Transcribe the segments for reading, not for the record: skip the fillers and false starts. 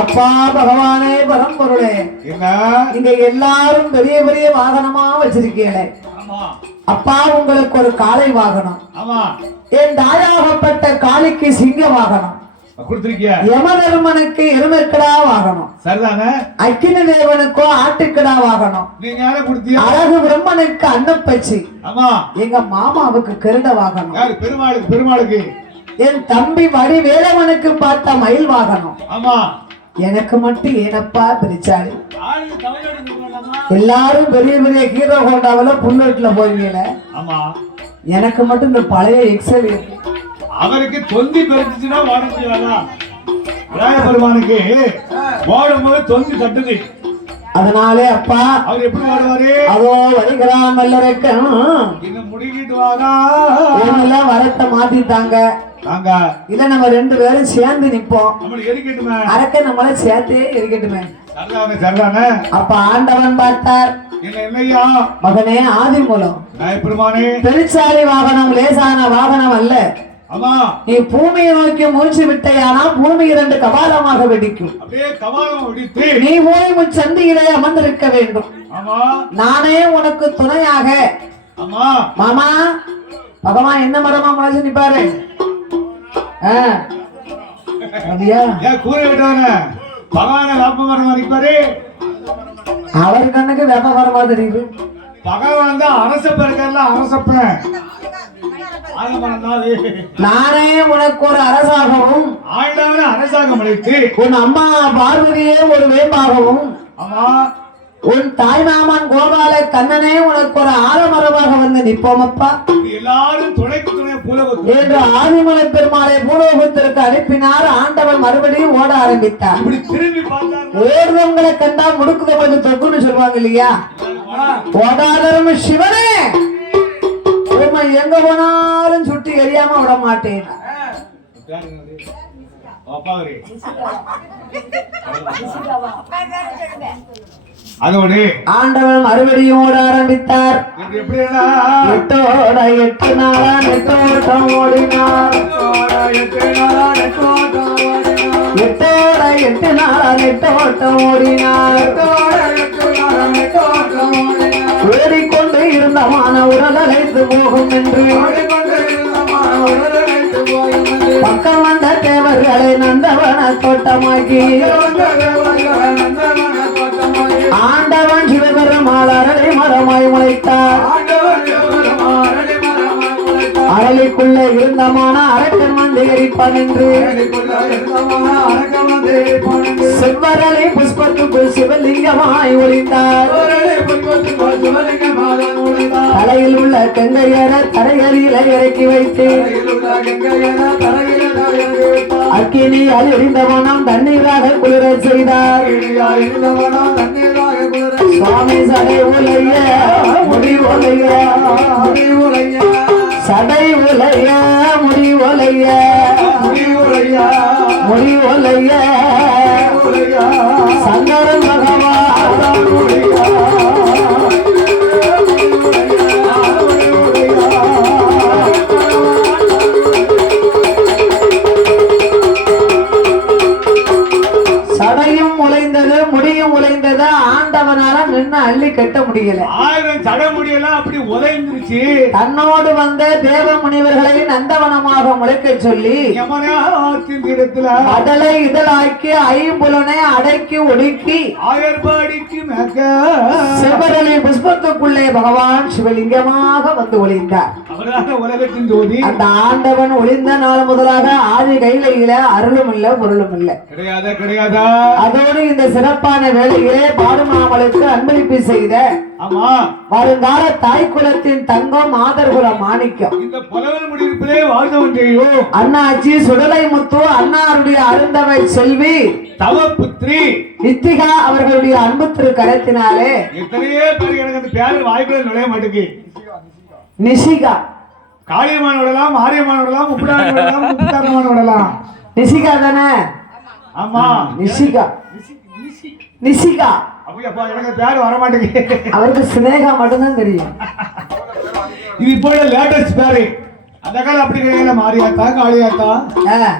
அப்பா பகவானே பரம்பொருளே, இங்க எல்லாரும் பெரிய பெரிய வாகனமா வச்சிருக்கீங்களே, அப்பா உங்களுக்கு ஒரு காளை வாகனம், என் தாயாகப்பட்ட காளிக்கு சிங்க வாகனம் கொடுத்திருக்கியா, யமதர்மனுக்கு எருமைக்கடா வாகனம் சரிதானே, அக்கினி தேவனுக்கோ ஆட்டுக்கடா வாகனம் நீங்க யார கொடுத்தீங்க, அழகு பிரம்மனுக்கு அன்னப்பச்சி, ஆமா எங்க மாமாவுக்கு கருட வாகனம், யாரு பெருமாளுக்கு, பெருமாளுக்கு என் தம்பி வடி வேலவனுக்கு பார்த்த மயில் வாகனம், ஆமா எனக்கு மட்டும் ஏனப்பா பிரிச்சாரு, எல்லாரும் பெரிய பெரிய ஹீரோ ஹோண்டாவில புல்லட்ல போவீங்கள, ஆமா எனக்கு மட்டும் இந்த பழைய எக்ஸல் இருக்கு, அவருக்கு தொந்தி பெருச்சுன்னா ஓட முடியாதா, பெருமானுக்கு ஓடும்போது தொந்தி தட்டுது, அதனாலே அப்பா அவர் எப்படி ஓடுவாரு, அதோ வருகிறான் வல்லரக்க முடிக்கிட்டு வாரா, வரத்தை மாத்திட்டாங்க இல்ல நம்ம ரெண்டு பேரும் சேர்ந்து நிப்போம், அரக்க நம்மள சேர்த்தே இருக்கட்டுமே, அப்ப ஆண்டவன் பார்த்தார், மகனே ஆதிமூலம் பெருச்சாலி வாகனம் லேசான வாகனம் அல்ல, நீ பூமியை நோக்கி மூச்சு விட்டையானா பூமி இரண்டு கபாலமாக வெடிக்கும், நீ போய் உன் சந்தியிலே அமர்ந்திருக்க வேண்டும், நானே உனக்கு துணையாக, மாமா பகவான் என்ன மரமா முளைச்சு நிப்பாரு, அவர் கண்ணுக்கு வேப்ப மரமா தெரியுது, பகவான் தான் அரசப்ப இருக்கல, அரசப்ப நானே உனக்கு ஒரு அரசாகவும் ஆண்டவனை அரசாங்கம் அளித்து உன் அம்மா பார்வதியே ஒரு வேம்பாகவும், ஆமா உன் தாய் மாமன் கோபால கண்ணனே உனக்கு ஒரு ஆலமரமாக வந்து நிற்போமப்பா, எல்லாரும் துணைக்கு துணை பூலோகத்தில் என்று ஆதிமலை பெருமாளை பூலோகத்திற்கு அனுப்பினார். ஆண்டவன் மறுபடியும் ஓட ஆரம்பித்தார். ஓடுறவங்களை கண்டா முடுக்குத கொஞ்சம் தொக்குன்னு சொல்லுவாங்க இல்லையா, ஓடாதரும் சிவனே எங்க போனாலும் சுட்டி எரியாம விட மாட்டேன், அதோடு ஆண்டவன் மறுபடியும் ஓட ஆரம்பித்தார். எட்டோட எட்டு நாளா நெட்டோட்டம் ஓடினார், எட்டோட எட்டு நாளா நெட்டோட்டம் ஓடினார், ஓடிக்கொண்டு இருந்தமான உடல் அழைத்து போகும் என்று பக்கம் வந்த தேவர்களை நந்தவன தோட்டமாக்கி ஆண்டவன் சிவபெருமாள் அரளி மரமாய் முளைத்தார். அரளிக்குள்ளே இருந்தமான அரக்கன் வந்து எரிப்பான் என்று செவ்வரளை புஷ்பத்துக்குள் சிவலிங்கமாய் ஒளிந்தார். தலையில் உள்ள கங்கையர தரையறியில இறக்கி வைத்து அக்கினியால் எரிந்த மனம் தண்ணீராக குளிர செய்தார். சுவாமி சடை உலைய முடி ஒலைய, சடை உலைய முடி ஒலைய, முடி ஒலைய சங்கரன் பகவான் சடையும் உழைந்தது முடியும் உழைந்தது. ஆண்டவனால நின்று அள்ளி கட்ட முடியல, ஆயிரம் சடை முடியல, அப்படி உழைந்துருச்சு. தன்னோடு வந்த தேவ முனிவர்களை நந்தவனமாக முளைக்க சொல்லி அதலை இதழாக்கி ஐம்புலனை அடக்கி ஒடுக்கி ஆயர்பாடிக்கு செவ்வரளி புஷ்பத்துக்குள்ளே பகவான் சிவலிங்கமாக வந்து ஒளிந்தார். உலகத்தின் ஜோதி அந்த ஆண்டவன் ஒளிந்த நாள் முதலாக ஆதி கையில அருளும் இல்ல பொருளும் இல்ல கிடையாது கிடையாதா. அதோடு இந்த சிறப்பான வேளையிலே பாடுமாமலுக்கு அன்பளிப்பு செய்த வருங்கால தாய் குலத்தின் தங்கம் ஆதர்குல மாணிக்கம் இந்த புலவன் முடிவிலே வாழ்ந்தவன்றையோ அண்ணாச்சி சுடலை முத்து அண்ணாருடைய அருந்தவை செல்வி தவபுத்ரி நித்திகா அவர்களுடைய அன்பு திரு கரத்தினாலே எத்தனையோ பேர் எனக்கு அந்த பேரு வாய்ப்புகள் நுழைய மாட்டேங்குது. நிஷிகா காளியம்மான் விடலாம், மாரியம்மான் விடலாம், முப்புடான் விடலாம், முப்புத்தாரம்மான் விடலாம். நிஷிகா தானே? ஆமா, நிஷிகா. நிஷிகா. அப்பா எனக்கு பேர் வர மாட்டேங்குது. அவருக்கு சினேகா மட்டும்தான் தெரியும். இது இப்போ லேட்டஸ்ட் பேரு. அந்த காலம் அப்படி கிடையாது. மாரியாத்தா, காளியாத்தா,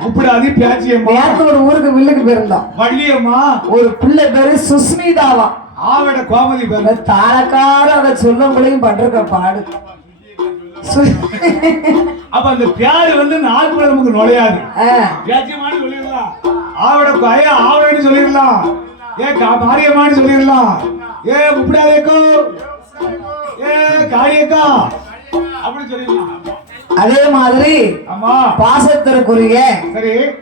முப்புடாதி, பேச்சியம்மா. நேத்து ஒரு ஊருக்கு வில்லுக்கு போயிருந்தோம். வள்ளியம்மா. ஒரு பிள்ளை பேரு சுஸ்மிதாவா. ஆவட கோமதி பேரு. தாரக்கார அதை சொல்லங்களையும் பண்ற பாடு. அப்ப அந்த பேரு வந்து நாக்குள்ள நமக்கு நுழையாது. பேச்சியம்மான்னு சொல்லிடலாம், ஆவட கோயா ஆவடன்னு சொல்லிடலாம், மாரியம்மான்னு சொல்லிடலாம், முப்புடாதேக்கோ, காளியக்கா அப்படி சொல்லிடலாம். அதே மாதிரி பாசத்திற்குரிய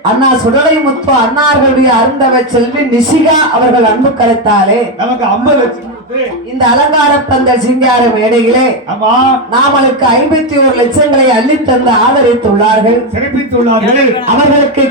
அண்ணா சுடலை முத்து அண்ணார்களுடைய அருந்தவ செல்வி நிஷிகா அவர்கள் அன்பு கலைத்தாலே நமக்கு 50 லட்சம் இந்த அலங்கார பந்தல் சிங்கார மேடையிலே நாமளுக்கு 51 லட்சங்களை அள்ளித்தந்து ஆதரித்துள்ளார்கள், சிறப்பித்துள்ளார்கள். அவர்களுக்கு